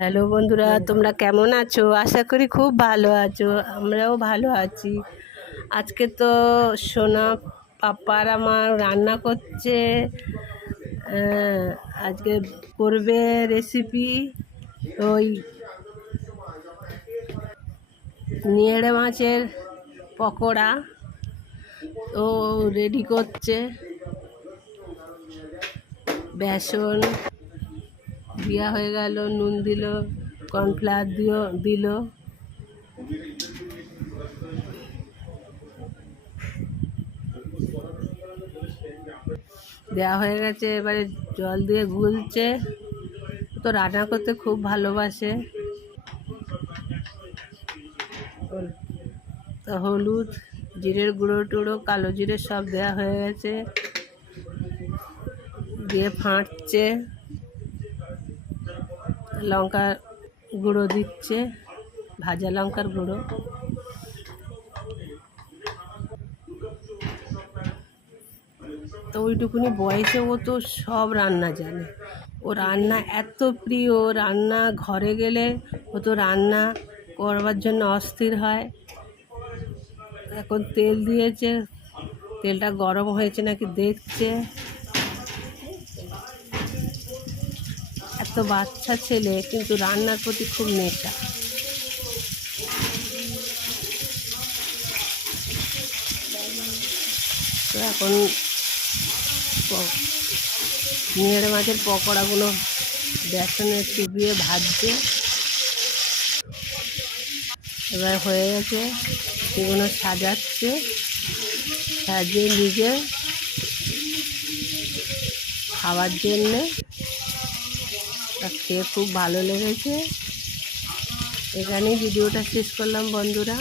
Hello বন্ধুরা, তোমরা কেমন আছো? আশা করি খুব ভালো আছো। আমরাও ভালো আছি। আজকে তো সোনা পাপার আমার রান্না করছে। আজকে করবে রেসিপি ওই নিয়েড়ে মাছের পকোড়া। ও রেডি করছে। বেসন দেওয়া হয়ে গেল, নুন দিল, কর্নফ্লাওয়ার দিল। দেওয়া হয়ে গেছে, এবারে জল দিয়ে গুলছে। তো রান্না করতে খুব ভালোবাসে। তো হলুদ, জিরের গুঁড়ো টুড়ো, কালো জিরে সব দেওয়া হয়ে গেছে, দিয়ে ফাটছে। লঙ্কার গুঁড়ো দিচ্ছে, ভাজা লঙ্কার গুঁড়ো। তো ওইটুকুনি বয়সে ও তো সব রান্না জানে। ও রান্না এত প্রিয়, রান্না ঘরে গেলে ও তো রান্না করবার জন্য অস্থির হয়। এখন তেল দিয়েছে, তেলটা গরম হয়েছে নাকি দেখছে। এত বাচ্চা ছেলে কিন্তু রান্নার প্রতি খুব নেশা। তো এখন নিয়েড়ে মাছের পকোড়াগুলো বেসনে চুবিয়ে ভাজছে। এবার হয়ে গেছে, সেগুলো সাজাচ্ছে, সাজিয়ে নিজে খাওয়ার জন্যে। খেয়ে খুব ভালো লেগেছে। এখানেই ভিডিওটা শেষ করলাম বন্ধুরা।